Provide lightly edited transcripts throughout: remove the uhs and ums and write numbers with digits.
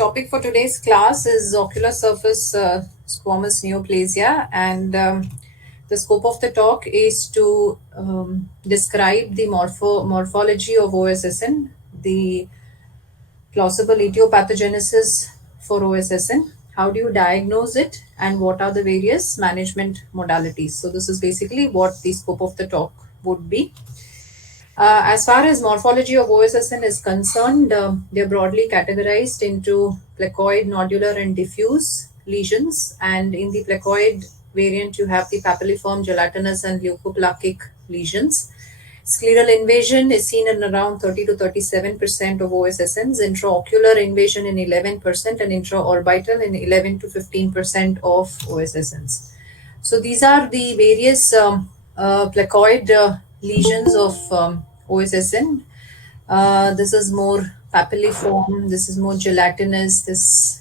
topic for today's class is ocular surface squamous neoplasia, and the scope of the talk is to describe the morphology of OSSN, the plausible etiopathogenesis for OSSN, how do you diagnose it, and what are the various management modalities. So, this is basically what the scope of the talk would be. As far as morphology of OSSN is concerned, they're broadly categorized into placoid, nodular, and diffuse lesions. And in the placoid variant, you have the papilliform, gelatinous, and leukoplakic lesions. Scleral invasion is seen in around 30 to 37% of OSSNs, intraocular invasion in 11%, and intraorbital in 11 to 15% of OSSNs. So these are the various placoid lesions of OSSN. This is more papilliform, this is more gelatinous.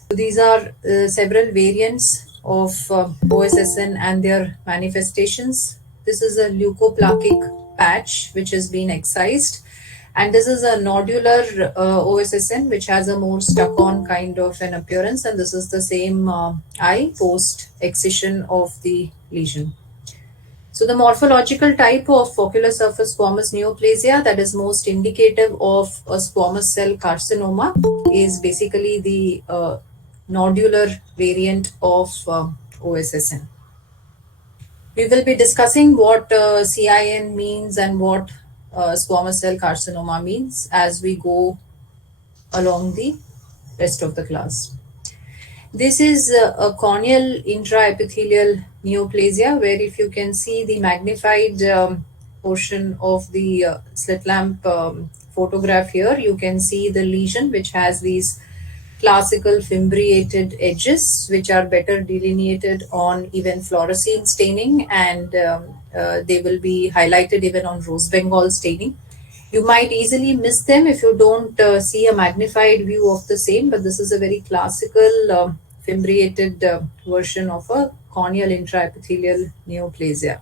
These are several variants of OSSN and their manifestations. This is a leukoplakic patch which has been excised, and this is a nodular OSSN which has a more stuck on kind of an appearance, and this is the same eye post excision of the lesion. So the morphological type of ocular surface squamous neoplasia that is most indicative of a squamous cell carcinoma is basically the nodular variant of OSSN. We will be discussing what CIN means and what squamous cell carcinoma means as we go along the rest of the class. This is a corneal intraepithelial neoplasia, where if you can see the magnified portion of the slit lamp photograph here, you can see the lesion which has these classical fimbriated edges which are better delineated on even fluorescein staining, and they will be highlighted even on rose bengal staining. You might easily miss them if you don't see a magnified view of the same, but this is a very classical fimbriated version of a corneal intraepithelial neoplasia.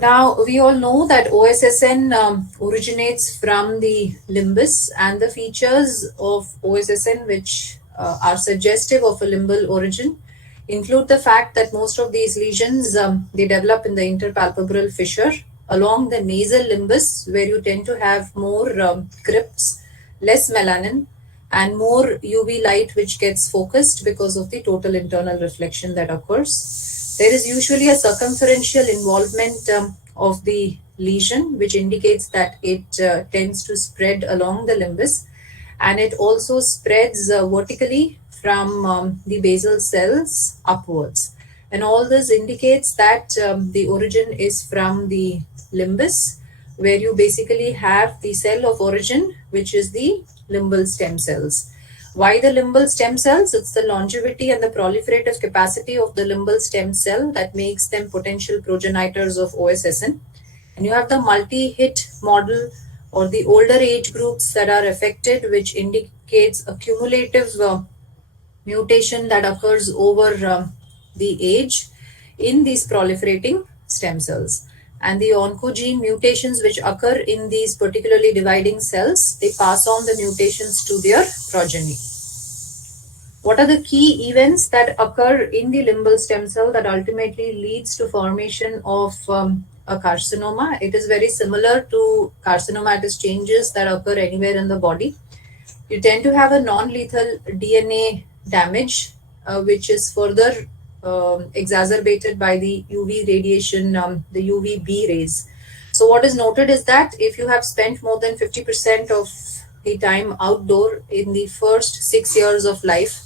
Now, we all know that OSSN originates from the limbus, and the features of OSSN which are suggestive of a limbal origin include the fact that most of these lesions they develop in the interpalpebral fissure along the nasal limbus, where you tend to have more crypts, less melanin, and more UV light which gets focused because of the total internal reflection that occurs. There is usually a circumferential involvement of the lesion, which indicates that it tends to spread along the limbus, and it also spreads vertically from the basal cells upwards. And all this indicates that the origin is from the limbus, where you basically have the cell of origin, which is the limbal stem cells. Why the limbal stem cells? It's the longevity and the proliferative capacity of the limbal stem cell that makes them potential progenitors of OSSN. And you have the multi-hit model, or the older age groups that are affected, which indicates a cumulative mutation that occurs over the age in these proliferating stem cells. And the oncogene mutations which occur in these particularly dividing cells, they pass on the mutations to their progeny. What are the key events that occur in the limbal stem cell that ultimately leads to formation of a carcinoma? It is very similar to carcinomatous changes that occur anywhere in the body. You tend to have a non-lethal DNA damage, which is further exacerbated by the UV radiation, the UVB rays. So what is noted is that if you have spent more than 50% of the time outdoor in the first 6 years of life,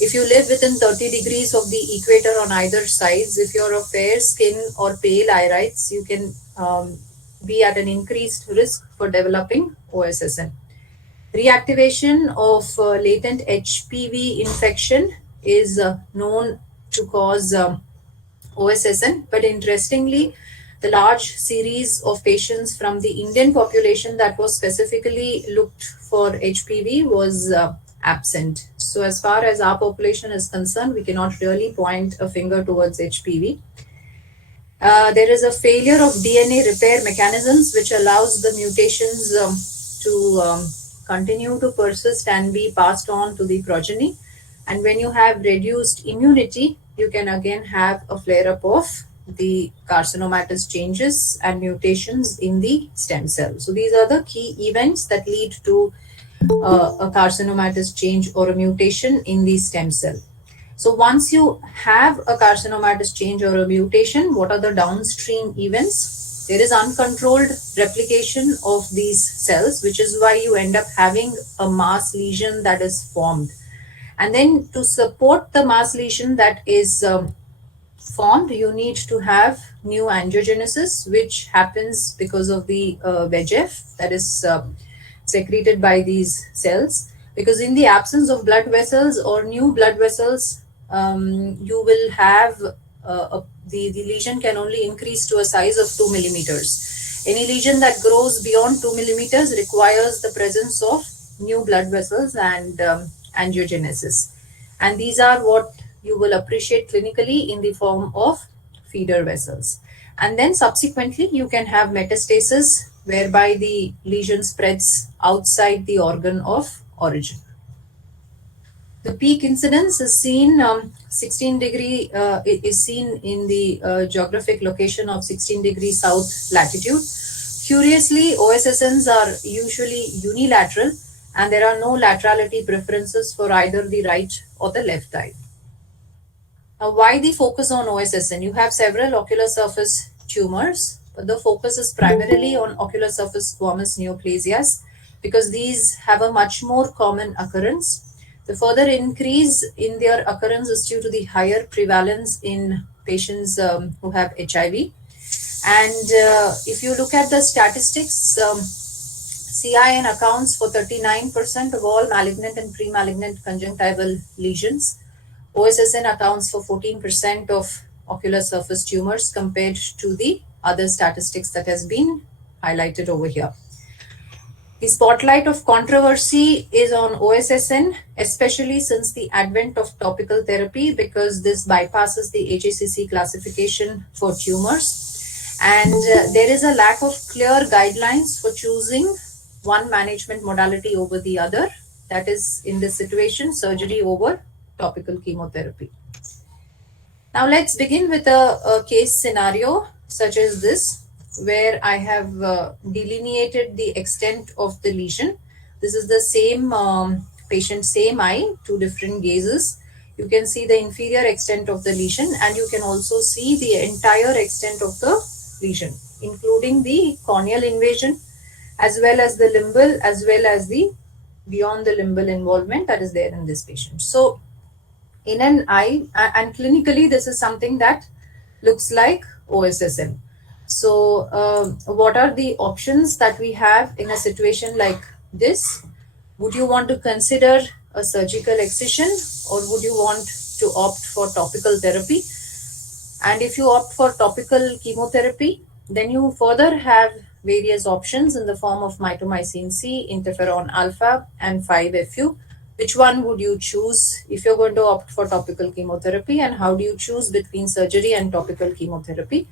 if you live within 30 degrees of the equator on either sides, if you're of fair skin or pale irides, you can be at an increased risk for developing OSSN. Reactivation of latent HPV infection is known to cause OSSN, but interestingly, the large series of patients from the Indian population that was specifically looked for HPV was absent. So as far as our population is concerned, we cannot really point a finger towards HPV. There is a failure of DNA repair mechanisms which allows the mutations to continue to persist and be passed on to the progeny. And when you have reduced immunity, you can again have a flare up of the carcinomatous changes and mutations in the stem cell. So these are the key events that lead to a carcinomatous change or a mutation in the stem cell. So once you have a carcinomatous change or a mutation, what are the downstream events? There is uncontrolled replication of these cells, which is why you end up having a mass lesion that is formed. And then to support the mass lesion that is formed, you need to have new angiogenesis, which happens because of the VEGF that is secreted by these cells. Because in the absence of blood vessels or new blood vessels, you will have the lesion can only increase to a size of 2 millimeters. Any lesion that grows beyond 2 millimeters requires the presence of new blood vessels and angiogenesis. And these are what you will appreciate clinically in the form of feeder vessels. And then subsequently, you can have metastasis, whereby the lesion spreads outside the organ of origin. The peak incidence is seen 16 degree is seen in the geographic location of 16 degree south latitude. Curiously, OSSNs are usually unilateral and there are no laterality preferences for either the right or the left eye. Now, why the focus on OSSN? You have several ocular surface tumors, but the focus is primarily on ocular surface squamous neoplasias because these have a much more common occurrence. The further increase in their occurrence is due to the higher prevalence in patients who have HIV. And if you look at the statistics, CIN accounts for 39% of all malignant and pre-malignant conjunctival lesions. OSSN accounts for 14% of ocular surface tumors compared to the other statistics that has been highlighted over here. The spotlight of controversy is on OSSN, especially since the advent of topical therapy, because this bypasses the AJCC classification for tumors. And there is a lack of clear guidelines for choosing one management modality over the other. That is, in this situation, surgery over topical chemotherapy. Now let's begin with a case scenario such as this, where I have delineated the extent of the lesion. This is the same patient, same eye, two different gazes. You can see the inferior extent of the lesion and you can also see the entire extent of the lesion, including the corneal invasion, as well as the limbal, as well as the beyond the limbal involvement that is there in this patient. So in an eye, and clinically, this is something that looks like OSSN. So what are the options that we have in a situation like this? Would you want to consider a surgical excision or would you want to opt for topical therapy? And if you opt for topical chemotherapy, then you further have various options in the form of mitomycin C, interferon alpha, and 5-FU. Which one would you choose if you're going to opt for topical chemotherapy, and how do you choose between surgery and topical chemotherapy?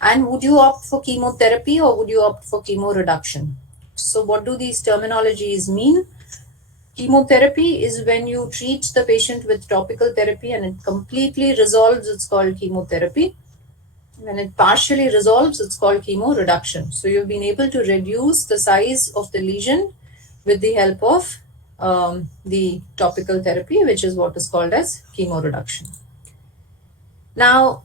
And would you opt for chemotherapy or would you opt for chemo reduction? So what do these terminologies mean? Chemotherapy is when you treat the patient with topical therapy and it completely resolves, it's called chemotherapy. When it partially resolves, it's called chemo reduction. So you've been able to reduce the size of the lesion with the help of the topical therapy, which is what is called as chemo reduction. Now,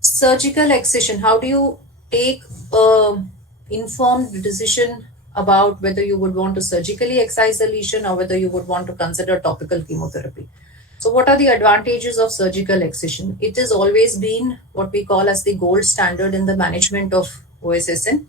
surgical excision. How do you take an informed decision about whether you would want to surgically excise a lesion or whether you would want to consider topical chemotherapy? So what are the advantages of surgical excision? It has always been what we call as the gold standard in the management of OSSN.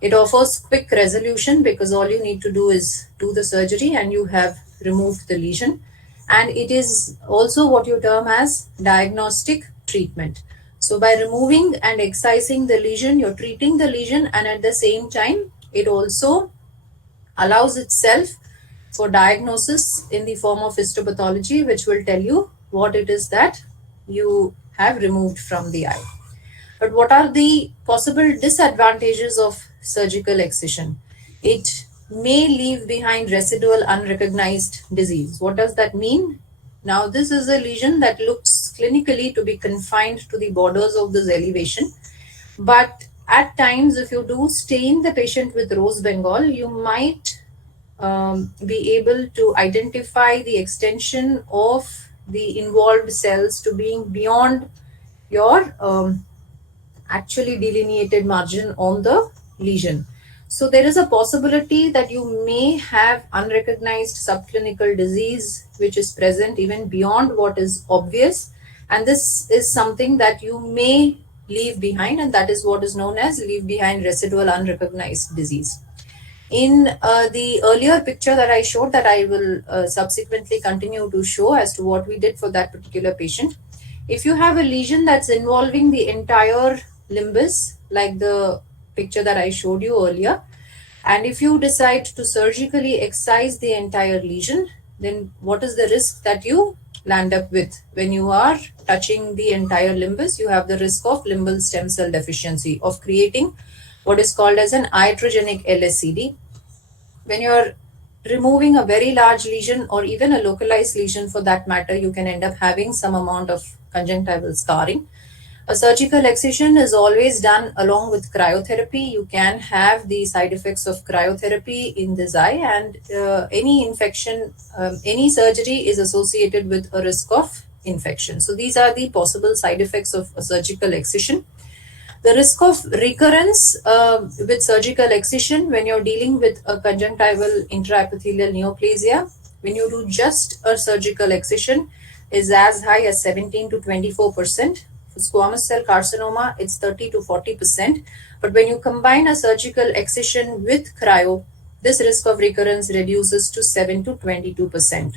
It offers quick resolution because all you need to do is do the surgery and you have removed the lesion. And it is also what you term as diagnostic treatment. So by removing and excising the lesion, you're treating the lesion, and at the same time, it also allows itself for diagnosis in the form of histopathology, which will tell you what it is that you have removed from the eye. But what are the possible disadvantages of surgical excision? It may leave behind residual unrecognized disease. What does that mean? Now, this is a lesion that looks clinically to be confined to the borders of this elevation. But at times, if you do stain the patient with rose bengal, you might be able to identify the extension of the involved cells to being beyond your actually delineated margin on the lesion. So there is a possibility that you may have unrecognized subclinical disease which is present even beyond what is obvious, and this is something that you may leave behind, and that is what is known as leave behind residual unrecognized disease. In the earlier picture that I showed, that I will subsequently continue to show as to what we did for that particular patient, if you have a lesion that's involving the entire limbus, like the picture that I showed you earlier, and if you decide to surgically excise the entire lesion, then what is the risk that you land up with? When you are touching the entire limbus, you have the risk of limbal stem cell deficiency, of creating what is called as an iatrogenic LSCD. When you're removing a very large lesion, or even a localized lesion for that matter, you can end up having some amount of conjunctival scarring. A surgical excision is always done along with cryotherapy. You can have the side effects of cryotherapy in this eye, and any infection, any surgery is associated with a risk of infection. So these are the possible side effects of a surgical excision. The risk of recurrence with surgical excision when you're dealing with a conjunctival intraepithelial neoplasia, when you do just a surgical excision, is as high as 17 to 24%. For squamous cell carcinoma, it's 30 to 40%. But when you combine a surgical excision with cryo, this risk of recurrence reduces to 7 to 22%.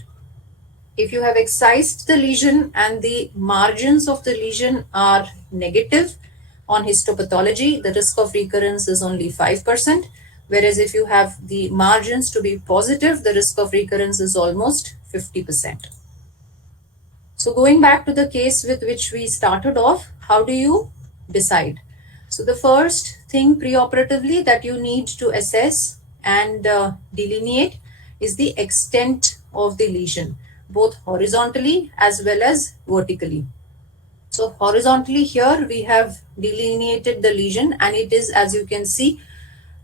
If you have excised the lesion and the margins of the lesion are negative on histopathology, the risk of recurrence is only 5%. Whereas if you have the margins to be positive, the risk of recurrence is almost 50%. So going back to the case with which we started off, how do you decide? So the first thing preoperatively that you need to assess and delineate is the extent of the lesion, both horizontally as well as vertically. So horizontally here we have delineated the lesion, and it is, as you can see,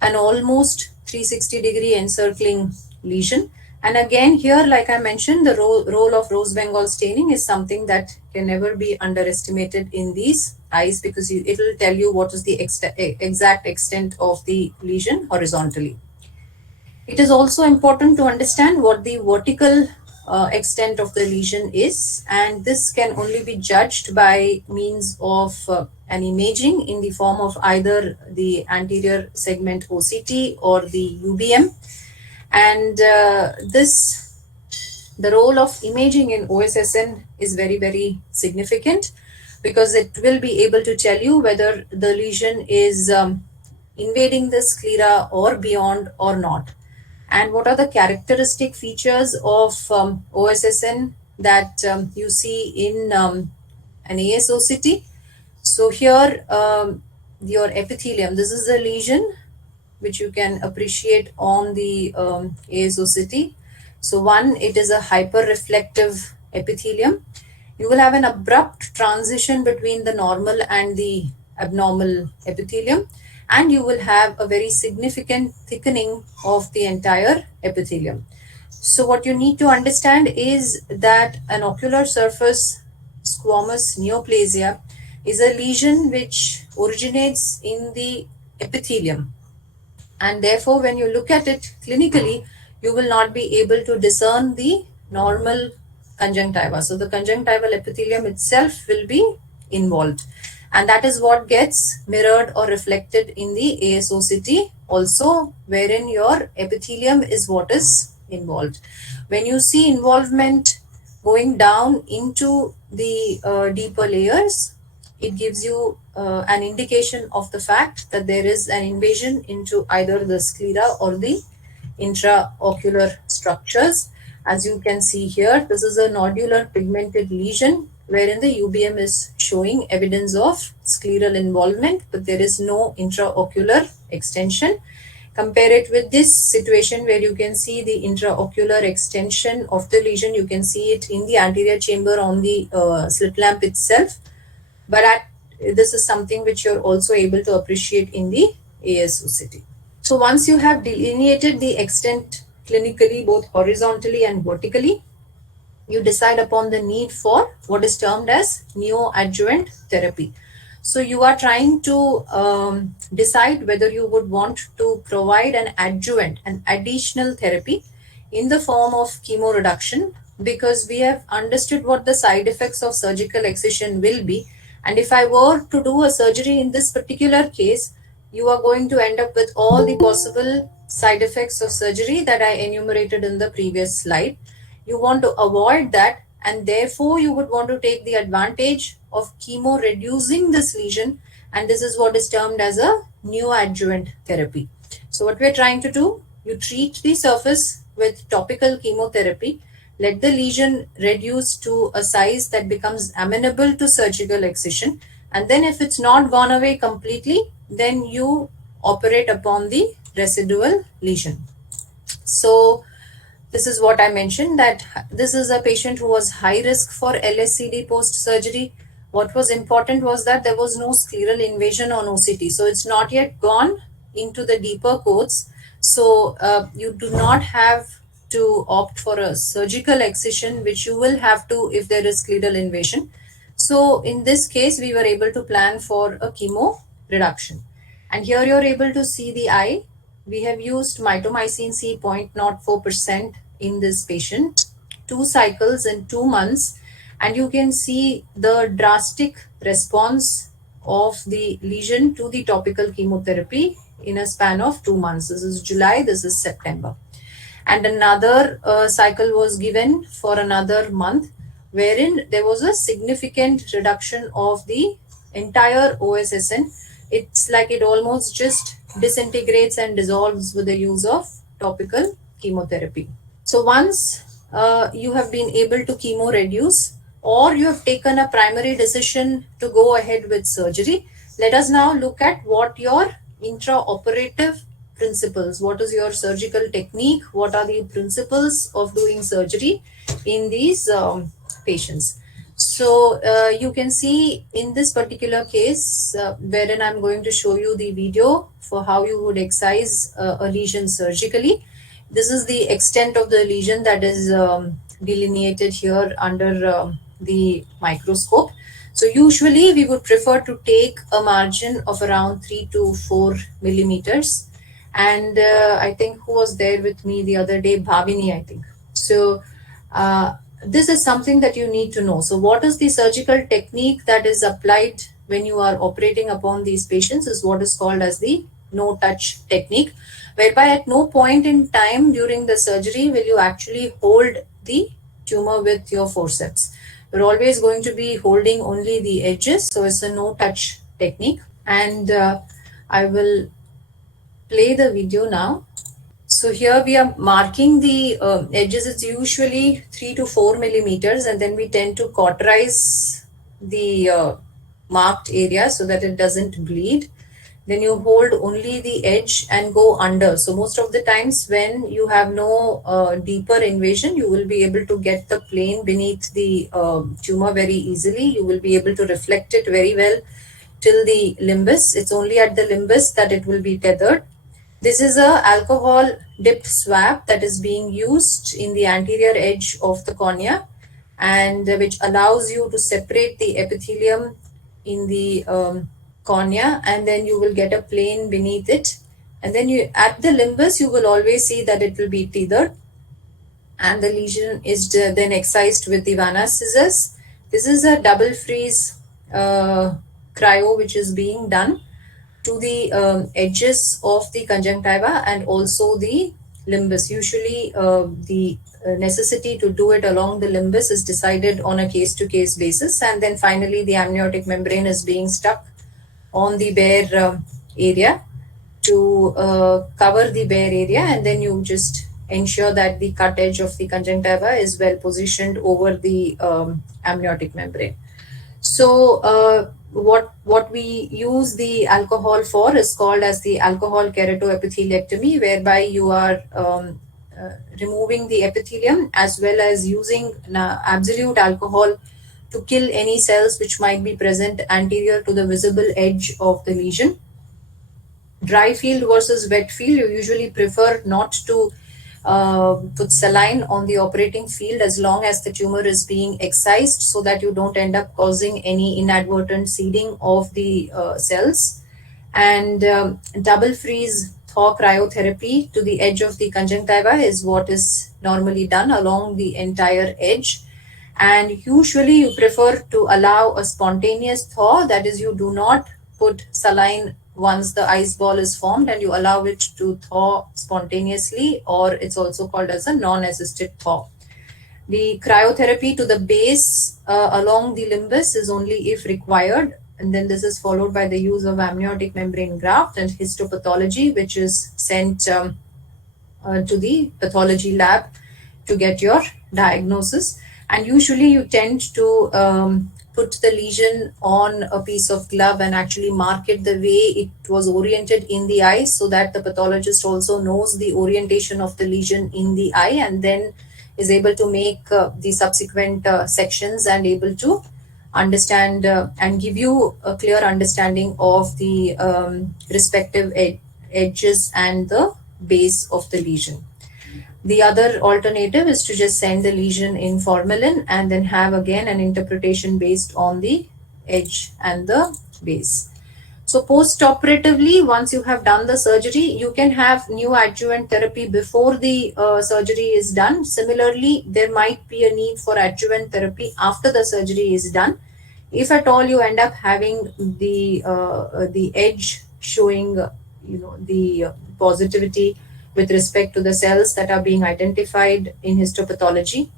an almost 360-degree encircling lesion. And again here, like I mentioned, the role of rose bengal staining is something that can never be underestimated in these eyes, because it will tell you what is the exact extent of the lesion horizontally. It is also important to understand what the vertical extent of the lesion is, and this can only be judged by means of an imaging in the form of either the anterior segment OCT or the UBM. And the role of imaging in OSSN is very, very significant, because it will be able to tell you whether the lesion is invading the sclera or beyond or not, and what are the characteristic features of OSSN that you see in an ASOCT. So here, your epithelium, this is a lesion which you can appreciate on the ASOCT. So one, it is a hyperreflective epithelium. You will have an abrupt transition between the normal and the abnormal epithelium, and you will have a very significant thickening of the entire epithelium. So what you need to understand is that an ocular surface squamous neoplasia is a lesion which originates in the epithelium, and therefore when you look at it clinically, you will not be able to discern the normal conjunctiva. So the conjunctival epithelium itself will be involved, and that is what gets mirrored or reflected in the ASOCT also, wherein your epithelium is what is involved. When you see involvement going down into the deeper layers, it gives you an indication of the fact that there is an invasion into either the sclera or the intraocular structures. As you can see here, this is a nodular pigmented lesion wherein the UBM is showing evidence of scleral involvement, but there is no intraocular extension. Compare it with this situation where you can see the intraocular extension of the lesion. You can see it in the anterior chamber on the slit lamp itself. But this is something which you're also able to appreciate in the ASOCT. So once you have delineated the extent clinically, both horizontally and vertically, you decide upon the need for what is termed as neoadjuvant therapy. So you are trying to decide whether you would want to provide an adjuvant, an additional therapy in the form of chemo reduction, because we have understood what the side effects of surgical excision will be. And if I were to do a surgery in this particular case, you are going to end up with all the possible side effects of surgery that I enumerated in the previous slide. You want to avoid that, and therefore you would want to take the advantage of chemo reducing this lesion, and this is what is termed as a neoadjuvant therapy. So what we're trying to do, you treat the surface with topical chemotherapy, let the lesion reduce to a size that becomes amenable to surgical excision, and then if it's not gone away completely, then you operate upon the residual lesion. So this is what I mentioned, that this is a patient who was high risk for LSCD post-surgery. What was important was that there was no scleral invasion on OCT. So it's not yet gone into the deeper coats. So you do not have to opt for a surgical excision, which you will have to if there is scleral invasion. So in this case, we were able to plan for a chemo reduction. And here you're able to see the eye. We have used mitomycin C 0.04% in this patient, 2 cycles in 2 months, and you can see the drastic response of the lesion to the topical chemotherapy in a span of 2 months. This is July, this is September. And another cycle was given for another month, wherein there was a significant reduction of the entire OSSN. It's like it almost just disintegrates and dissolves with the use of topical chemotherapy. So once you have been able to chemo reduce, or you have taken a primary decision to go ahead with surgery, let us now look at what your intraoperative principles, what is your surgical technique, what are the principles of doing surgery in these patients. So you can see in this particular case, wherein I'm going to show you the video for how you would excise a lesion surgically. This is the extent of the lesion that is delineated here under the microscope. So usually we would prefer to take a margin of around 3 to 4 millimeters. And I think who was there with me the other day? Bhavini, I think. So this is something that you need to know. So what is the surgical technique that is applied when you are operating upon these patients is what is called as the no-touch technique, whereby at no point in time during the surgery will you actually hold the tumor with your forceps. You're always going to be holding only the edges. So it's a no-touch technique. And I will play the video now. So here we are marking the edges. It's usually 3 to 4 millimeters, and then we tend to cauterize the marked area so that it doesn't bleed. Then you hold only the edge and go under. So most of the times when you have no deeper invasion, you will be able to get the plane beneath the tumor very easily. You will be able to reflect it very well till the limbus. It's only at the limbus that it will be tethered. This is a alcohol dipped swab that is being used in the anterior edge of the cornea, and which allows you to separate the epithelium in the cornea, and then you will get a plane beneath it. And then you at the limbus, you will always see that it will be tethered, and the lesion is then excised with the Vanna scissors. This is a double freeze cryo which is being done to the edges of the conjunctiva and also the limbus. Usually the necessity to do it along the limbus is decided on a case-to-case basis, and then finally the amniotic membrane is being stuck on the bare area to cover the bare area, and then you just ensure that the cut edge of the conjunctiva is well positioned over the amniotic membrane. So what we use the alcohol for is called as the alcohol keratoepithelectomy, whereby you are removing the epithelium as well as using absolute alcohol to kill any cells which might be present anterior to the visible edge of the lesion. Dry field versus wet field, you usually prefer not to put saline on the operating field as long as the tumor is being excised, so that you don't end up causing any inadvertent seeding of the cells. And double freeze thaw cryotherapy to the edge of the conjunctiva is what is normally done along the entire edge. And usually you prefer to allow a spontaneous thaw, that is, you do not put saline once the ice ball is formed, and you allow it to thaw spontaneously, or it's also called as a non-assisted thaw. The cryotherapy to the base along the limbus is only if required, and then this is followed by the use of amniotic membrane graft and histopathology, which is sent to the pathology lab to get your diagnosis. And usually you tend to put the lesion on a piece of glove and actually mark it the way it was oriented in the eye, so that the pathologist also knows the orientation of the lesion in the eye, and then is able to make the subsequent sections and able to understand and give you a clear understanding of the respective edges and the base of the lesion. The other alternative is to just send the lesion in formalin and then have again an interpretation based on the edge and the base. So post-operatively, once you have done the surgery, you can have neoadjuvant therapy before the surgery is done. Similarly, there might be a need for adjuvant therapy after the surgery is done. If at all you end up having the edge showing, the positivity with respect to the cells that are being identified in histopathology,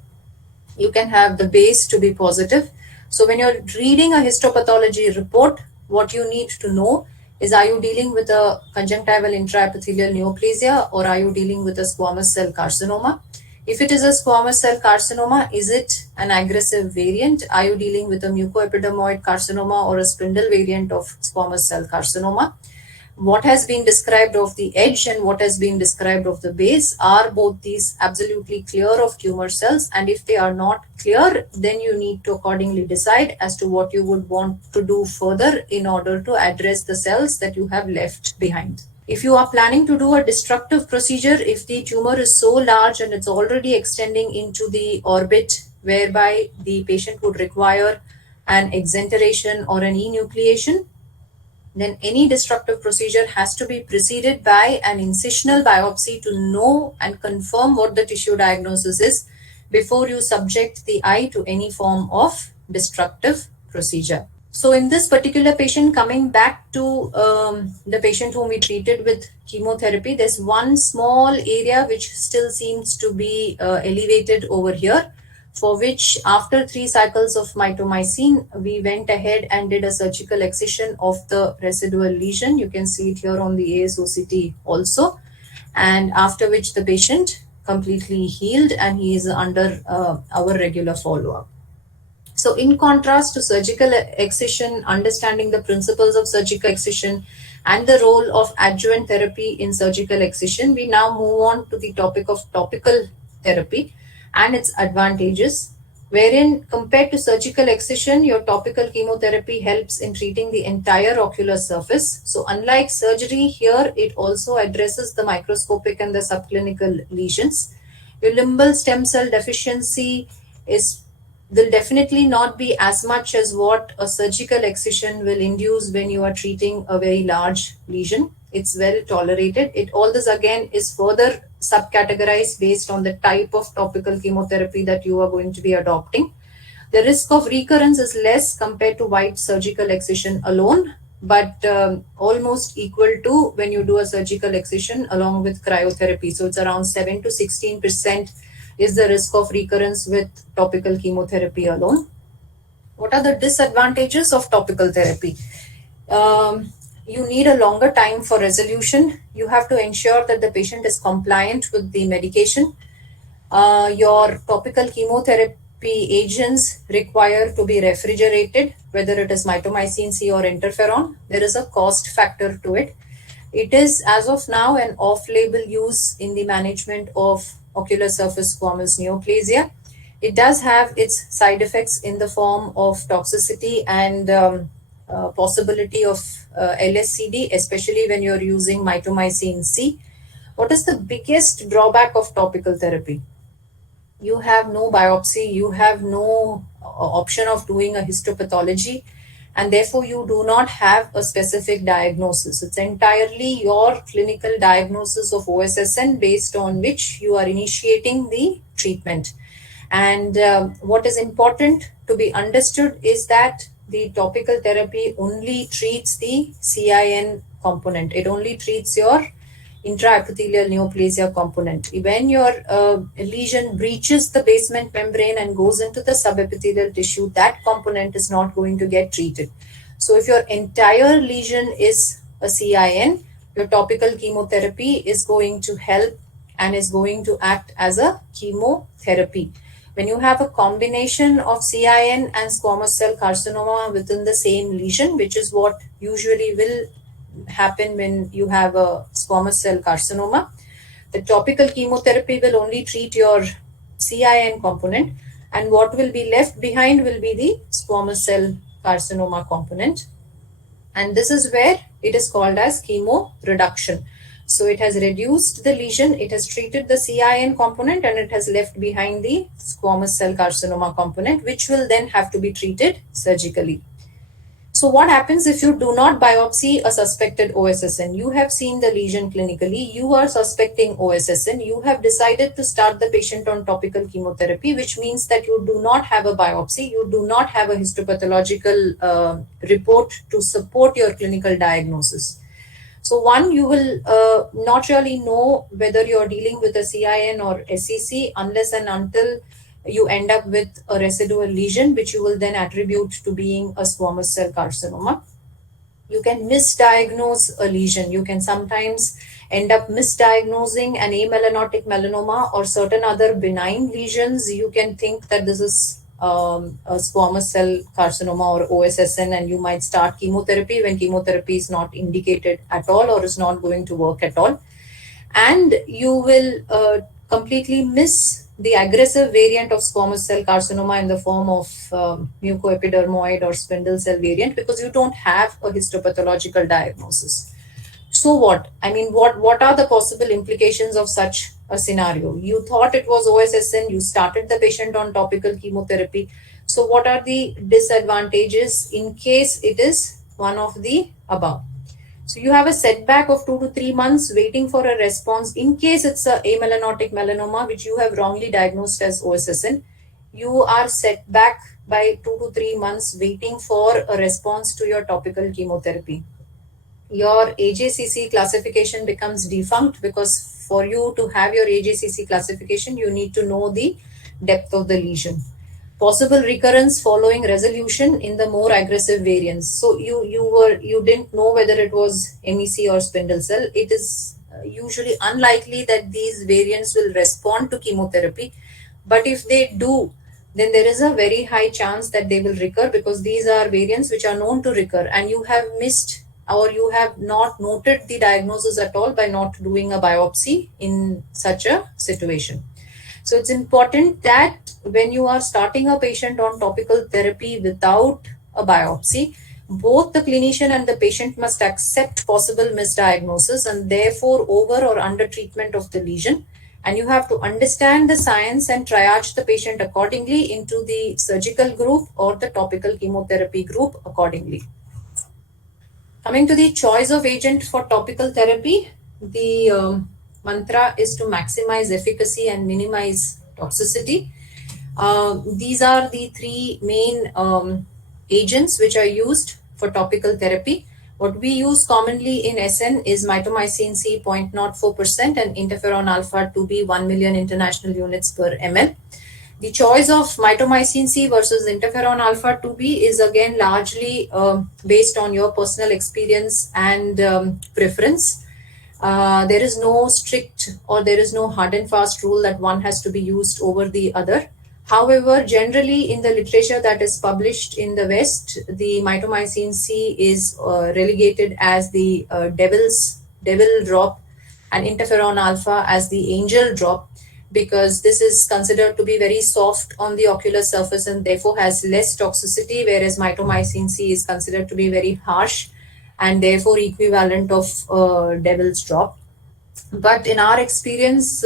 you can have the base to be positive. So when you're reading a histopathology report, what you need to know is, are you dealing with a conjunctival intraepithelial neoplasia, or are you dealing with a squamous cell carcinoma? If it is a squamous cell carcinoma, is it an aggressive variant? Are you dealing with a mucoepidermoid carcinoma or a spindle variant of squamous cell carcinoma? What has been described of the edge and what has been described of the base, are both these absolutely clear of tumor cells? And if they are not clear, then you need to accordingly decide as to what you would want to do further in order to address the cells that you have left behind. If you are planning to do a destructive procedure, if the tumor is so large and it's already extending into the orbit, whereby the patient would require an exenteration or an enucleation, then any destructive procedure has to be preceded by an incisional biopsy to know and confirm what the tissue diagnosis is before you subject the eye to any form of destructive procedure. So in this particular patient, coming back to the patient whom we treated with chemotherapy, there's one small area which still seems to be elevated over here, for which after 3 cycles of mitomycin, we went ahead and did a surgical excision of the residual lesion. You can see it here on the ASOCT also. And after which the patient completely healed and he is under our regular follow-up. So in contrast to surgical excision, understanding the principles of surgical excision and the role of adjuvant therapy in surgical excision, we now move on to the topic of topical therapy and its advantages, wherein compared to surgical excision, your topical chemotherapy helps in treating the entire ocular surface. So unlike surgery, here it also addresses the microscopic and the subclinical lesions. Your limbal stem cell deficiency will definitely not be as much as what a surgical excision will induce when you are treating a very large lesion. It's well tolerated. All this again is further subcategorized based on the type of topical chemotherapy that you are going to be adopting. The risk of recurrence is less compared to white surgical excision alone, but almost equal to when you do a surgical excision along with cryotherapy. So it's around 7 to 16% is the risk of recurrence with topical chemotherapy alone. What are the disadvantages of topical therapy? You need a longer time for resolution. You have to ensure that the patient is compliant with the medication. Your topical chemotherapy agents require to be refrigerated, whether it is mitomycin C or interferon. There is a cost factor to it. It is, as of now, an off-label use in the management of ocular surface squamous neoplasia. It does have its side effects in the form of toxicity and possibility of LSCD, especially when you're using mitomycin C. What is the biggest drawback of topical therapy? You have no biopsy, you have no option of doing a histopathology, and therefore you do not have a specific diagnosis. It's entirely your clinical diagnosis of OSSN based on which you are initiating the treatment. And what is important to be understood is that the topical therapy only treats the CIN component. It only treats your intraepithelial neoplasia component. When your lesion breaches the basement membrane and goes into the subepithelial tissue, that component is not going to get treated. So if your entire lesion is a CIN, your topical chemotherapy is going to help and is going to act as a chemotherapy. When you have a combination of CIN and squamous cell carcinoma within the same lesion, which is what usually will happen when you have a squamous cell carcinoma, the topical chemotherapy will only treat your CIN component, and what will be left behind will be the squamous cell carcinoma component. And this is where it is called as chemo reduction. So it has reduced the lesion, it has treated the CIN component, and it has left behind the squamous cell carcinoma component, which will then have to be treated surgically. So what happens if you do not biopsy a suspected OSSN? You have seen the lesion clinically, you are suspecting OSSN, you have decided to start the patient on topical chemotherapy, which means that you do not have a biopsy, you do not have a histopathological report to support your clinical diagnosis. So one, you will not really know whether you're dealing with a CIN or SCC unless and until you end up with a residual lesion, which you will then attribute to being a squamous cell carcinoma. You can misdiagnose a lesion. You can sometimes end up misdiagnosing an amelanotic melanoma or certain other benign lesions. You can think that this is a squamous cell carcinoma or OSSN, and you might start chemotherapy when chemotherapy is not indicated at all or is not going to work at all. And you will completely miss the aggressive variant of squamous cell carcinoma in the form of mucoepidermoid or spindle cell variant, because you don't have a histopathological diagnosis. So what? I mean, what are the possible implications of such a scenario? You thought it was OSSN, you started the patient on topical chemotherapy. So what are the disadvantages in case it is one of the above? So you have a setback of 2 to 3 months waiting for a response in case it's a amelanotic melanoma, which you have wrongly diagnosed as OSSN. You are set back by 2 to 3 months waiting for a response to your topical chemotherapy. Your AJCC classification becomes defunct, because for you to have your AJCC classification, you need to know the depth of the lesion. Possible recurrence following resolution in the more aggressive variants. So you didn't know whether it was MEC or spindle cell. It is usually unlikely that these variants will respond to chemotherapy, but if they do, then there is a very high chance that they will recur, because these are variants which are known to recur, and you have missed or you have not noted the diagnosis at all by not doing a biopsy in such a situation. So it's important that when you are starting a patient on topical therapy without a biopsy, both the clinician and the patient must accept possible misdiagnosis and therefore over or under treatment of the lesion. And you have to understand the science and triage the patient accordingly into the surgical group or the topical chemotherapy group accordingly. Coming to the choice of agent for topical therapy, the mantra is to maximize efficacy and minimize toxicity. These are the three main agents which are used for topical therapy. What we use commonly in SN is mitomycin C 0.04% and interferon alpha 2B 1 million international units per ml. The choice of mitomycin C versus interferon alpha 2B is again largely based on your personal experience and preference. There is no strict or there is no hard and fast rule that one has to be used over the other. However, generally in the literature that is published in the West, the mitomycin C is relegated as the devil drop, and interferon alpha as the angel drop, because this is considered to be very soft on the ocular surface and therefore has less toxicity, whereas mitomycin C is considered to be very harsh and therefore equivalent of devil's drop. But in our experience,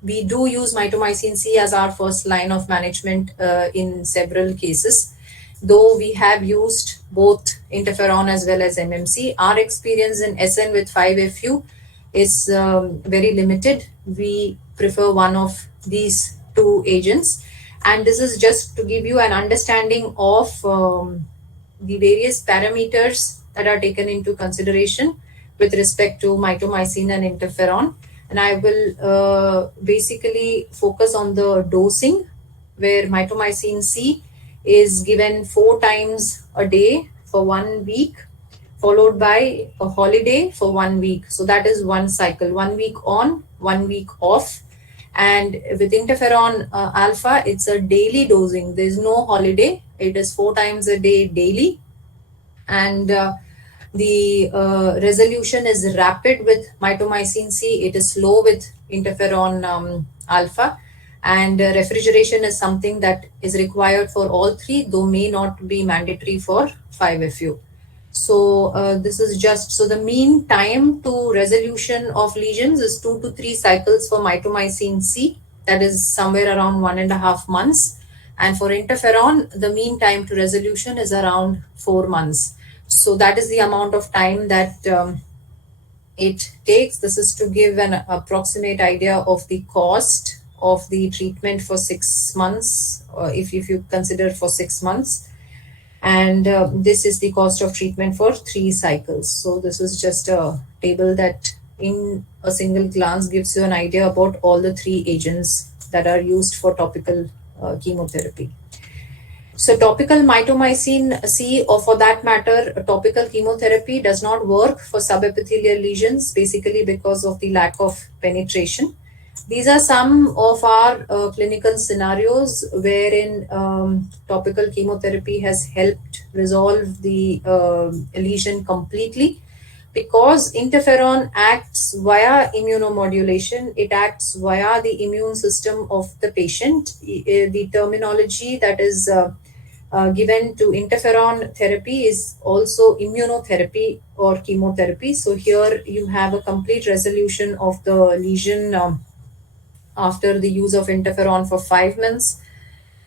we do use mitomycin C as our first line of management in several cases. Though we have used both interferon as well as MMC, our experience in SN with 5FU is very limited. We prefer one of these two agents. And this is just to give you an understanding of the various parameters that are taken into consideration with respect to mitomycin and interferon. And I will basically focus on the dosing, where mitomycin C is given 4 times a day for 1 week, followed by a holiday for 1 week. So that is one cycle, 1 week on, 1 week off. And with interferon alpha, it's a daily dosing. There's no holiday. It is 4 times a day daily. And the resolution is rapid with mitomycin C. It is slow with interferon alpha. And refrigeration is something that is required for all three, though may not be mandatory for 5FU. So this is just, so the mean time to resolution of lesions is 2 to 3 cycles for mitomycin C. That is somewhere around 1.5 months. And for interferon, the mean time to resolution is around 4 months. So that is the amount of time that it takes. This is to give an approximate idea of the cost of the treatment for 6 months, if you consider for 6 months. And this is the cost of treatment for 3 cycles. So this is just a table that in a single glance gives you an idea about all the 3 agents that are used for topical chemotherapy. So topical mitomycin C, or for that matter, topical chemotherapy, does not work for subepithelial lesions, basically because of the lack of penetration. These are some of our clinical scenarios wherein topical chemotherapy has helped resolve the lesion completely. Because interferon acts via immunomodulation, it acts via the immune system of the patient. The terminology that is given to interferon therapy is also immunotherapy or chemotherapy. So here you have a complete resolution of the lesion after the use of interferon for 5 months.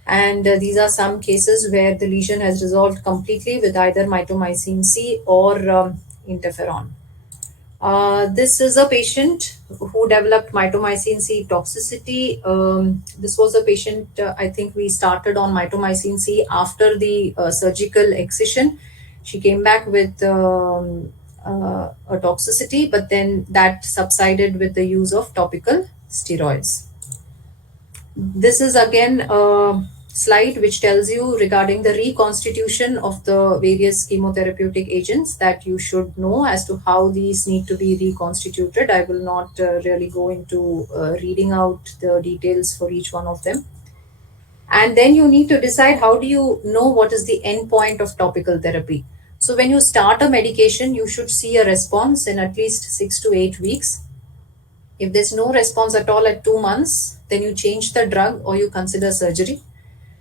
And these are some cases where the lesion has resolved completely with either mitomycin C or interferon. This is a patient who developed mitomycin C toxicity. This was a patient, I think we started on mitomycin C after the surgical excision. She came back with a toxicity, but then that subsided with the use of topical steroids. This is again a slide which tells you regarding the reconstitution of the various chemotherapeutic agents that you should know as to how these need to be reconstituted. I will not really go into reading out the details for each one of them. And then you need to decide, how do you know what is the end point of topical therapy? So when you start a medication, you should see a response in at least 6 to 8 weeks. If there's no response at all at 2 months, then you change the drug or you consider surgery.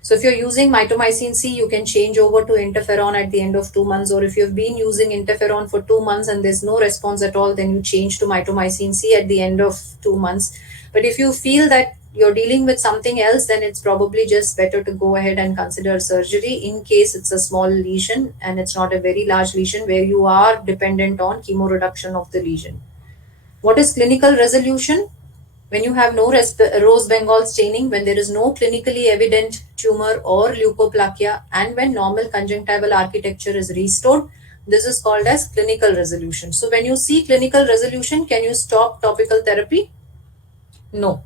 So if you're using mitomycin C, you can change over to interferon at the end of 2 months. Or if you've been using interferon for 2 months and there's no response at all, then you change to mitomycin C at the end of 2 months. But if you feel that you're dealing with something else, then it's probably just better to go ahead and consider surgery in case it's a small lesion and it's not a very large lesion where you are dependent on chemoreduction of the lesion. What is clinical resolution? When you have no rose Bengal staining, when there is no clinically evident tumor or leukoplakia, and when normal conjunctival architecture is restored, this is called as clinical resolution. So when you see clinical resolution, can you stop topical therapy? No.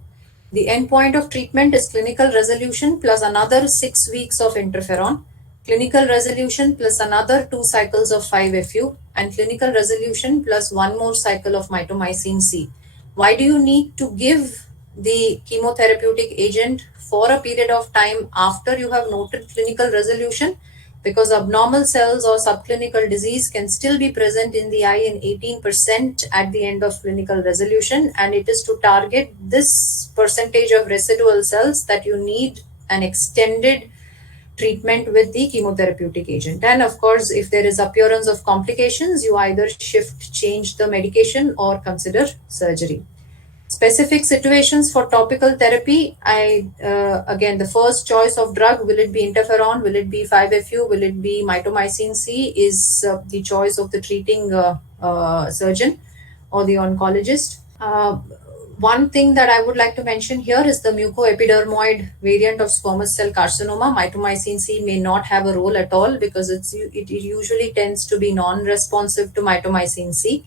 The endpoint of treatment is clinical resolution plus another 6 weeks of interferon, clinical resolution plus another 2 cycles of 5FU, and clinical resolution plus 1 more cycle of mitomycin C. Why do you need to give the chemotherapeutic agent for a period of time after you have noted clinical resolution, because abnormal cells or subclinical disease can still be present in the eye in 18% at the end of clinical resolution, and it is to target this percentage of residual cells that you need an extended treatment with the chemotherapeutic agent. And of course, if there is appearance of complications, you either change the medication or consider surgery. Specific situations for topical therapy, I again, the first choice of drug, will it be interferon, will it be 5-FU, will it be mitomycin C, is the choice of the treating surgeon or the oncologist. One thing that I would like to mention here is the mucoepidermoid variant of squamous cell carcinoma. Mitomycin C may not have a role at all because it usually tends to be non-responsive to mitomycin C.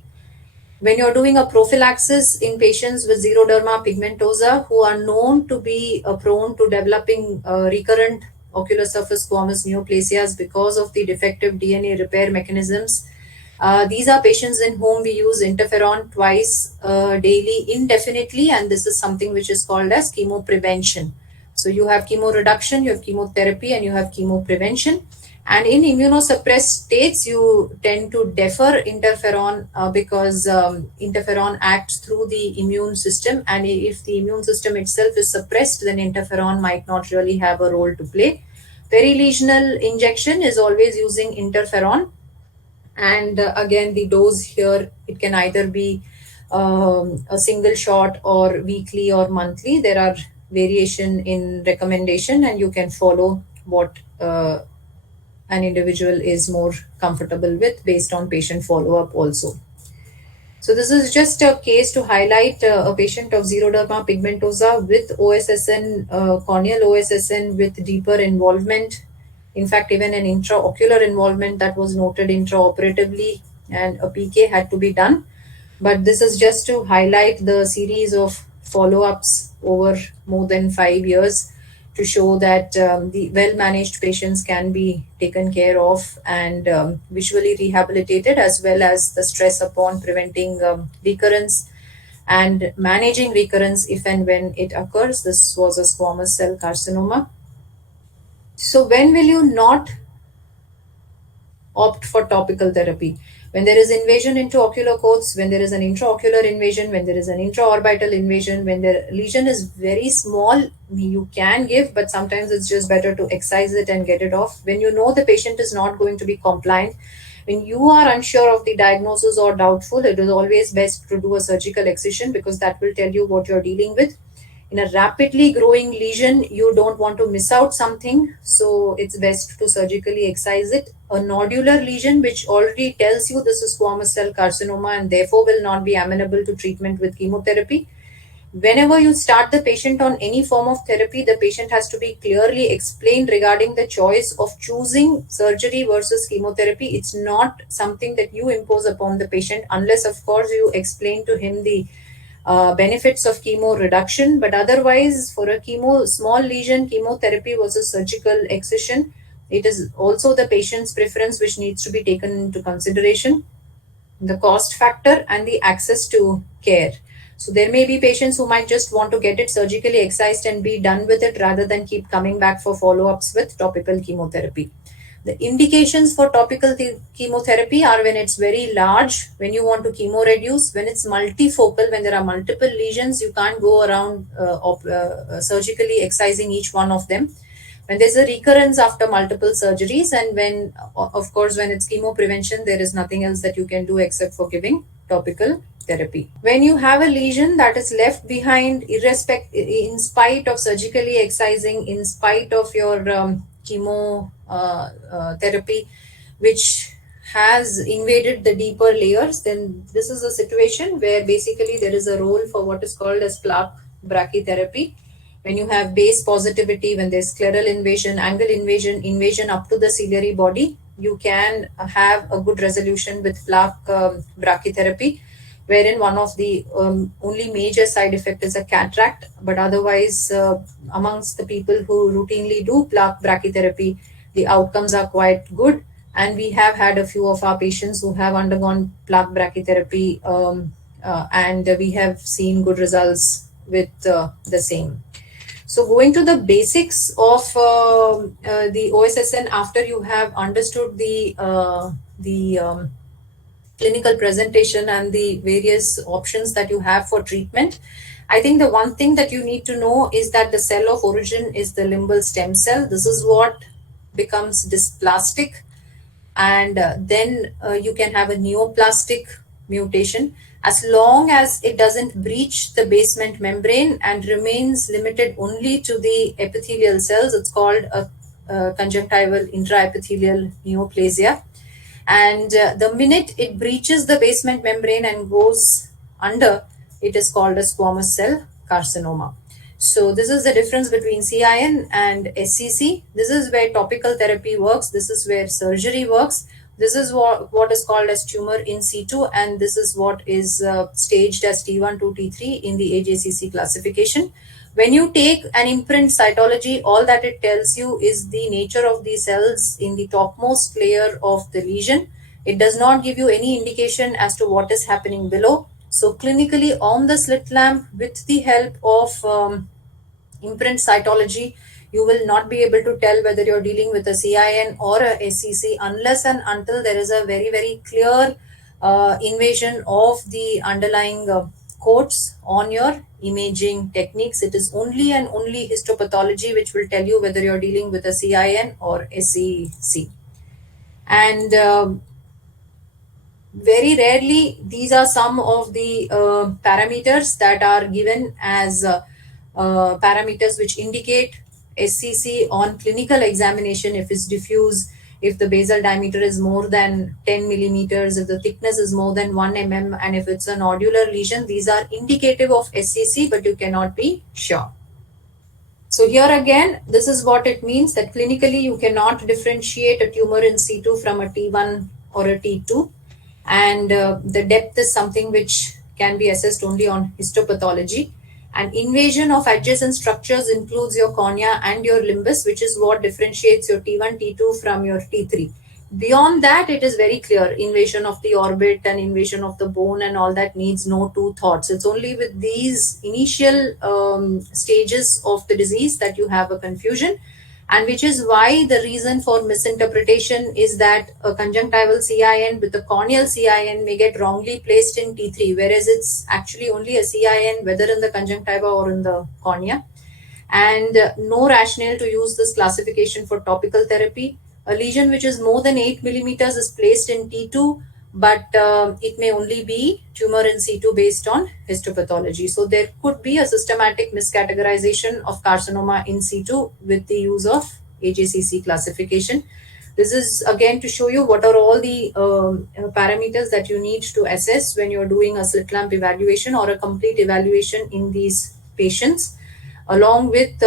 When you're doing a prophylaxis in patients with xeroderma pigmentosa who are known to be prone to developing recurrent ocular surface squamous neoplasias because of the defective DNA repair mechanisms, these are patients in whom we use interferon twice daily indefinitely, and this is something which is called as chemoprevention. So you have chemoreduction, you have chemotherapy, and you have chemoprevention. And in immunosuppressed states, you tend to defer interferon because interferon acts through the immune system. And if the immune system itself is suppressed, then interferon might not really have a role to play. Perilesional injection is always using interferon. And again, the dose here, it can either be a single shot or weekly or monthly. There are variation in recommendation, and you can follow what an individual is more comfortable with based on patient follow-up also. So this is just a case to highlight a patient of xeroderma pigmentosa with OSSN, corneal OSSN with deeper involvement. In fact, even an intraocular involvement that was noted intraoperatively, and a PK had to be done. But this is just to highlight the series of follow-ups over more than 5 years to show that the well-managed patients can be taken care of and visually rehabilitated, as well as the stress upon preventing recurrence and managing recurrence if and when it occurs. This was a squamous cell carcinoma. So when will you not opt for topical therapy? When there is invasion into ocular coats, when there is an intraocular invasion, when there is an intraorbital invasion, when the lesion is very small, you can give, but sometimes it's just better to excise it and get it off. When you know the patient is not going to be compliant, when you are unsure of the diagnosis or doubtful, it is always best to do a surgical excision because that will tell you what you're dealing with. In a rapidly growing lesion, you don't want to miss out something, so it's best to surgically excise it. A nodular lesion, which already tells you this is squamous cell carcinoma and therefore will not be amenable to treatment with chemotherapy. Whenever you start the patient on any form of therapy, the patient has to be clearly explained regarding the choice of choosing surgery versus chemotherapy. It's not something that you impose upon the patient, unless, of course, you explain to him the benefits of chemo reduction. But otherwise, for a chemo small lesion, chemotherapy versus surgical excision, it is also the patient's preference which needs to be taken into consideration, the cost factor and the access to care. So there may be patients who might just want to get it surgically excised and be done with it rather than keep coming back for follow-ups with topical chemotherapy. The indications for topical chemotherapy are when it's very large, when you want to chemo reduce, when it's multifocal, when there are multiple lesions, you can't go around surgically excising each one of them. When there's a recurrence after multiple surgeries, and when, of course, when it's chemo prevention, there is nothing else that you can do except for giving topical therapy. When you have a lesion that is left behind, in spite of surgically excising, in spite of your chemo therapy, which has invaded the deeper layers, then this is a situation where basically there is a role for what is called as plaque brachytherapy. When you have base positivity, when there's scleral invasion, angle invasion, invasion up to the ciliary body, you can have a good resolution with plaque brachytherapy, wherein one of the only major side effect is a cataract. But otherwise, amongst the people who routinely do plaque brachytherapy, the outcomes are quite good. And we have had a few of our patients who have undergone plaque brachytherapy, and we have seen good results with the same. So going to the basics of the OSSN, after you have understood the clinical presentation and the various options that you have for treatment, I think the one thing that you need to know is that the cell of origin is the limbal stem cell. This is what becomes dysplastic, and then you can have a neoplastic mutation as long as it doesn't breach the basement membrane and remains limited only to the epithelial cells. It's called a conjunctival intraepithelial neoplasia. And the minute it breaches the basement membrane and goes under, it is called a squamous cell carcinoma. So this is the difference between CIN and SCC. This is where topical therapy works. This is where surgery works. This is what is called as tumor in situ, and this is what is staged as T1 to T3 in the AJCC classification. When you take an imprint cytology, all that it tells you is the nature of the cells in the topmost layer of the lesion. It does not give you any indication as to what is happening below. So clinically on the slit lamp, with the help of imprint cytology, you will not be able to tell whether you're dealing with a CIN or a SCC unless and until there is a very, very clear invasion of the underlying codes on your imaging techniques. It is only and only histopathology which will tell you whether you're dealing with a CIN or SCC. And very rarely, these are some of the parameters that are given as parameters which indicate SCC on clinical examination. If it's diffuse, if the basal diameter is more than 10 millimeters, if the thickness is more than 1 mm, and if it's a nodular lesion, these are indicative of SCC, but you cannot be sure. So here again, this is what it means, that clinically you cannot differentiate a tumor in situ from a T1 or a T2. And the depth is something which can be assessed only on histopathology. And invasion of adjacent structures includes your cornea and your limbus, which is what differentiates your T1, T2 from your T3. Beyond that, it is very clear. Invasion of the orbit and invasion of the bone and all that needs no two thoughts. It's only with these initial stages of the disease that you have a confusion, and which is why the reason for misinterpretation is that a conjunctival CIN with a corneal CIN may get wrongly placed in T3, whereas it's actually only a CIN, whether in the conjunctiva or in the cornea. And no rationale to use this classification for topical therapy. A lesion which is more than 8 millimeters is placed in T2, but it may only be tumor in situ based on histopathology. So there could be a systematic miscategorization of carcinoma in situ with the use of AJCC classification. This is again to show you what are all the parameters that you need to assess when you're doing a slit lamp evaluation or a complete evaluation in these patients. Along with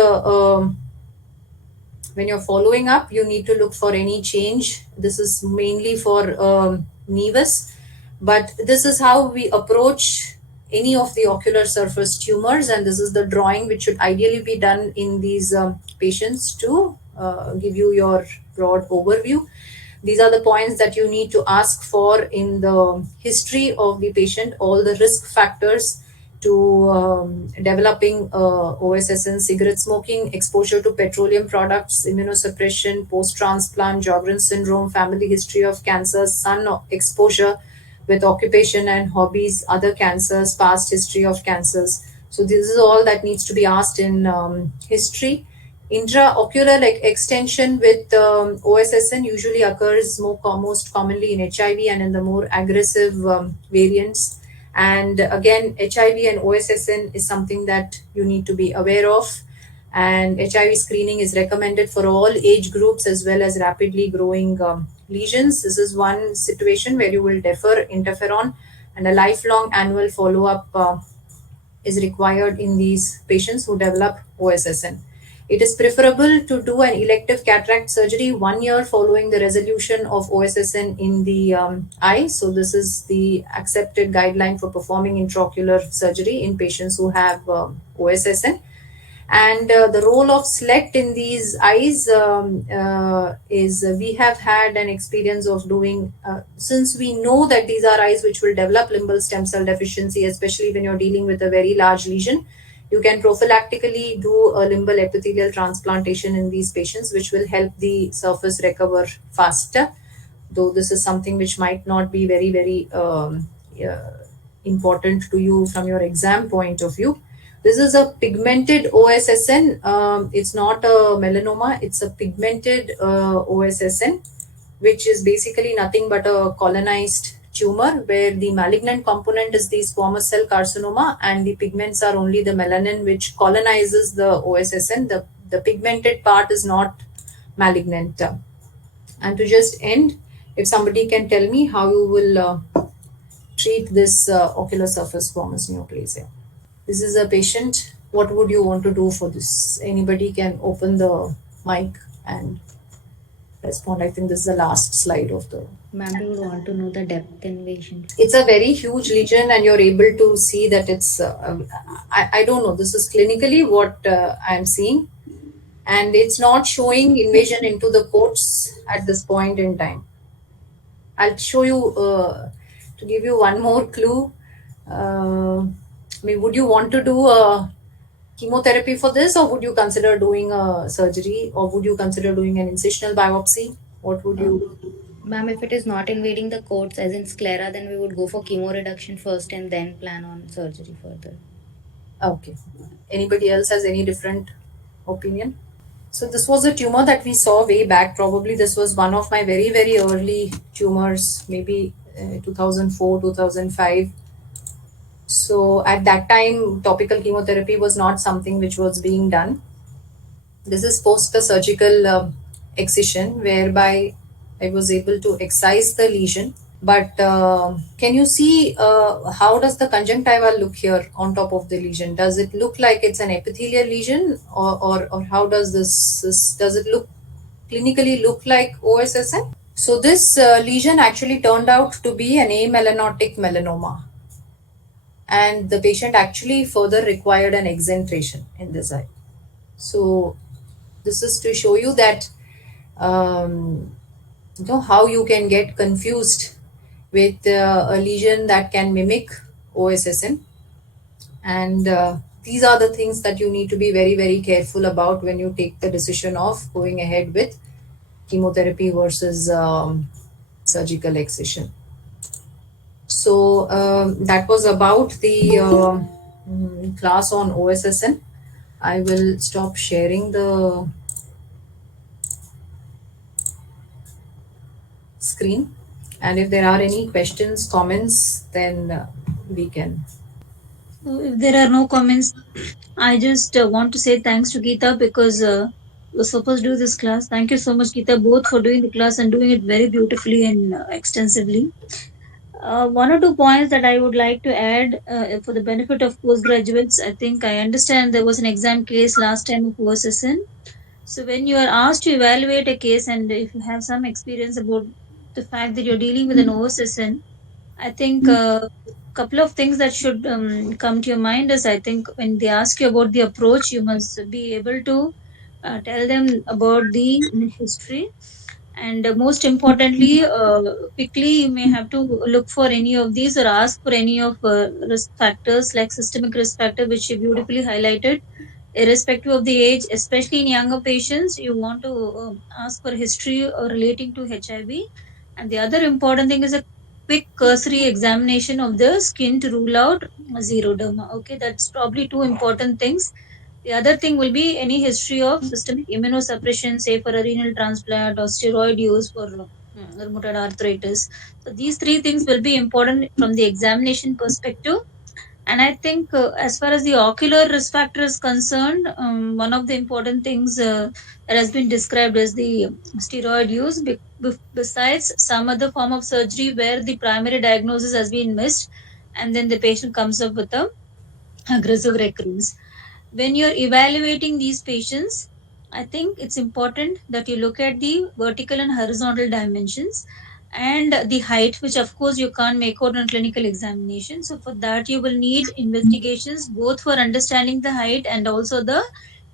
when you're following up, you need to look for any change. This is mainly for nevus, but this is how we approach any of the ocular surface tumors, and this is the drawing which should ideally be done in these patients to give you your broad overview. These are the points that you need to ask for in the history of the patient, all the risk factors to developing OSSN, cigarette smoking, exposure to petroleum products, immunosuppression, post-transplant, Sjogren's syndrome, family history of cancers, sun exposure with occupation and hobbies, other cancers, past history of cancers. So this is all that needs to be asked in history. Intraocular extension with OSSN usually occurs most commonly in HIV and in the more aggressive variants. And again, HIV and OSSN is something that you need to be aware of. And HIV screening is recommended for all age groups as well as rapidly growing lesions. This is one situation where you will defer interferon, and a lifelong annual follow-up is required in these patients who develop OSSN. It is preferable to do an elective cataract surgery 1 year following the resolution of OSSN in the eye. So this is the accepted guideline for performing intraocular surgery in patients who have OSSN. And the role of SLET in these eyes is we have had an experience of doing, since we know that these are eyes which will develop limbal stem cell deficiency, especially when you're dealing with a very large lesion, You can prophylactically do a limbal epithelial transplantation in these patients, which will help the surface recover faster. Though this is something which might not be very, very yeah, important to you from your exam point of view. This is a pigmented OSSN. It's not a melanoma, it's a pigmented OSSN, which is basically nothing but a colonized tumor where the malignant component is the squamous cell carcinoma and the pigments are only the melanin which colonizes the OSSN. The pigmented part is not malignant. And to just end, if somebody can tell me how you will treat this ocular surface squamous neoplasia. This is a patient. What would you want to do for this? Anybody can open the mic and respond. I think this is the last slide of the. Ma'am, we would want to know the depth invasion. It's a very huge lesion, and you're able to see that it's. I don't know. This is clinically what I'm seeing, and it's not showing invasion into the coats at this point in time. I'll show you to give you one more clue. I mean, would you want to do a chemotherapy for this, or would you consider doing a surgery, or would you consider doing an incisional biopsy? What would you? Ma'am, if it is not invading the coats, as in sclera, then we would go for chemo reduction first and then plan on surgery further. Okay. Anybody else has any different opinion? So this was a tumor that we saw way back. Probably this was one of my very, very early tumors, maybe 2004, 2005. So at that time, topical chemotherapy was not something which was being done. This is post the surgical excision, whereby I was able to excise the lesion. But can you see how does the conjunctiva look here on top of the lesion? Does it look like it's an epithelial lesion, or how does does it look clinically look like OSSN? So this lesion actually turned out to be an amelanotic melanoma, and the patient actually further required an exentration in this eye. So this is to show you that how you can get confused with a lesion that can mimic OSSN, and these are the things that you need to be very, very careful about when you take the decision of going ahead with chemotherapy versus surgical excision. So that was about the class on OSSN. I will stop sharing the screen, and if there are any questions, comments, then we can. So if there are no comments, I just want to say thanks to Geeta because we were supposed to do this class. Thank you so much, Geeta, both for doing the class and doing it very beautifully and extensively. One or two points that I would like to add for the benefit of postgraduates. I think I understand there was an exam case last time of OSSN. So when you are asked to evaluate a case and if you have some experience about the fact that you're dealing with an OSSN, I think a couple of things that should come to your mind is I think when they ask you about the approach, you must be able to tell them about the history, and most importantly, quickly you may have to look for any of these or ask for any of risk factors like systemic risk factor, which you beautifully highlighted. Irrespective of the age, especially in younger patients, you want to ask for history relating to HIV. And the other important thing is a quick cursory examination of the skin to rule out xeroderma. Okay, that's probably two important things. The other thing will be any history of systemic immunosuppression, say for a renal transplant or steroid use for rheumatoid arthritis. So these three things will be important from the examination perspective. And I think as far as the ocular risk factor is concerned, one of the important things that has been described as the steroid use, besides some other form of surgery where the primary diagnosis has been missed, and then the patient comes up with a aggressive recurrence. When you're evaluating these patients, I think it's important that you look at the vertical and horizontal dimensions and the height, which of course you can't make out on clinical examination. So for that, you will need investigations both for understanding the height and also the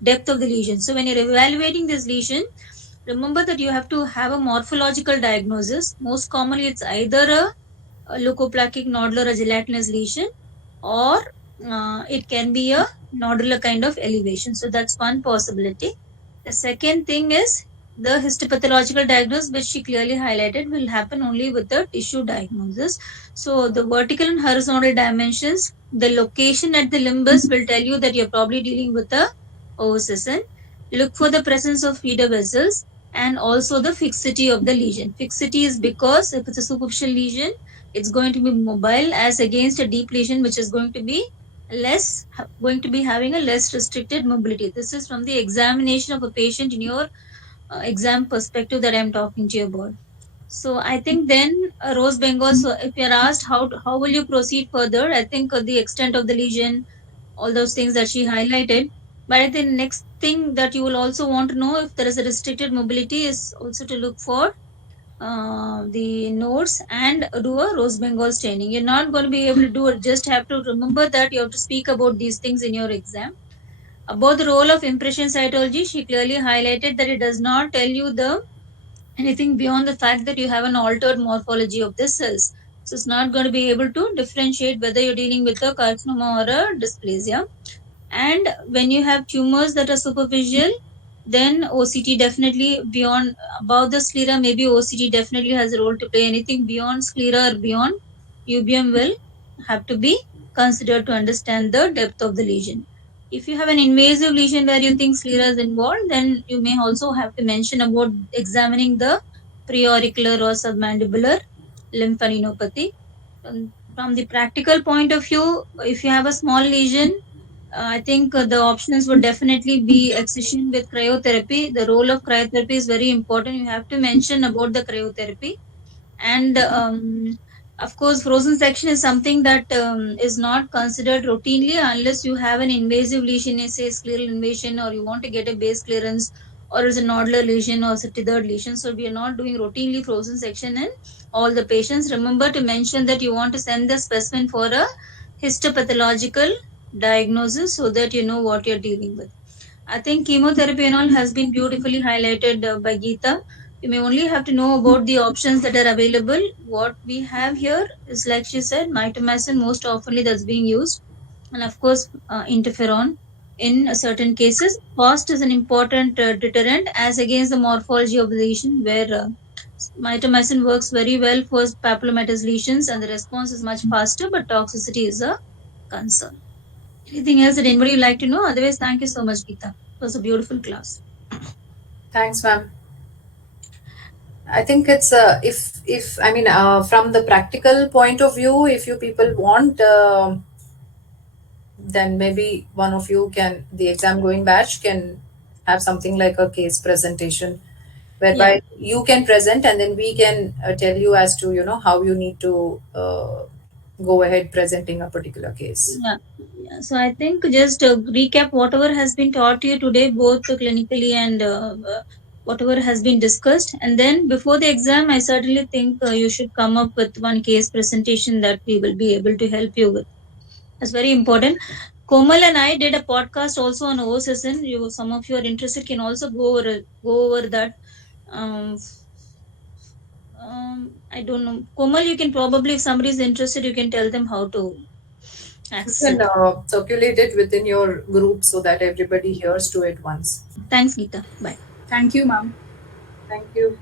depth of the lesion. So when you're evaluating this lesion, remember that you have to have a morphological diagnosis. Most commonly, it's either a leukoplakic nodule or a gelatinous lesion, or it can be a nodular kind of elevation. So that's one possibility. The second thing is the histopathological diagnosis, which she clearly highlighted, will happen only with the tissue diagnosis. So the vertical and horizontal dimensions, the location at the limbus will tell you that you're probably dealing with a OSSN. Look for the presence of feeder vessels and also the fixity of the lesion. Fixity is because if it's a superficial lesion, it's going to be mobile as against a deep lesion, which is going to be having a less restricted mobility. This is from the examination of a patient in your exam perspective that I'm talking to you about. So I think then rose bengal. So if you're asked how will you proceed further, I think the extent of the lesion, all those things that she highlighted. But I think next thing that you will also want to know if there is a restricted mobility is also to look for the notes and do a rose bengal staining. You're not going to be able to do it. Just have to remember that you have to speak about these things in your exam. About the role of impression cytology, she clearly highlighted that it does not tell you the anything beyond the fact that you have an altered morphology of the cells. So it's not going to be able to differentiate whether you're dealing with a carcinoma or a dysplasia. And when you have tumors that are superficial, then OCT definitely beyond above the sclera, maybe OCT definitely has a role to play. Anything beyond sclera or beyond uveum will have to be considered to understand the depth of the lesion. If you have an invasive lesion where you think sclera is involved, then you may also have to mention about examining the preauricular or submandibular lymphadenopathy. From the practical point of view, if you have a small lesion, I think the options would definitely be excision with cryotherapy. The role of cryotherapy is very important. You have to mention about the cryotherapy. And of course, frozen section is something that is not considered routinely unless you have an invasive lesion, say scleral invasion, or you want to get a base clearance, or is a nodular lesion or a tethered lesion. So we are not doing routinely frozen section in all the patients. Remember to mention that you want to send the specimen for a histopathological diagnosis so that you know what you're dealing with. I think chemotherapy and all has been beautifully highlighted by Geeta. You may only have to know about the options that are available. What we have here is, like she said, mitomycin most oftenly that's being used, and of course, interferon in certain cases. Cost is an important deterrent as against the morphology of the lesion, where mitomycin works very well for papillomatous lesions and the response is much faster, but toxicity is a concern. Anything else that anybody would like to know? Otherwise, thank you so much, Geeta. It was a beautiful class. Thanks, ma'am. I think it's if I mean from the practical point of view, if you people want, then maybe one of you can the exam going batch can have something like a case presentation Yeah, whereby you can present and then we can tell you as to how you need to go ahead presenting a particular case. yeah, yeah. So I think just recap whatever has been taught to you today, both clinically and whatever has been discussed. And then before the exam, I certainly think you should come up with one case presentation that we will be able to help you with. That's very important. Komal and I did a podcast also on OSSN. Some of you are interested can also go over that. Um, I don't know. Komal, you can probably, if somebody is interested, you can tell them how to You access can it. circulate it within your group so that everybody hears to it once. Thanks, Geeta. Bye. Thank you, ma'am. Thank you.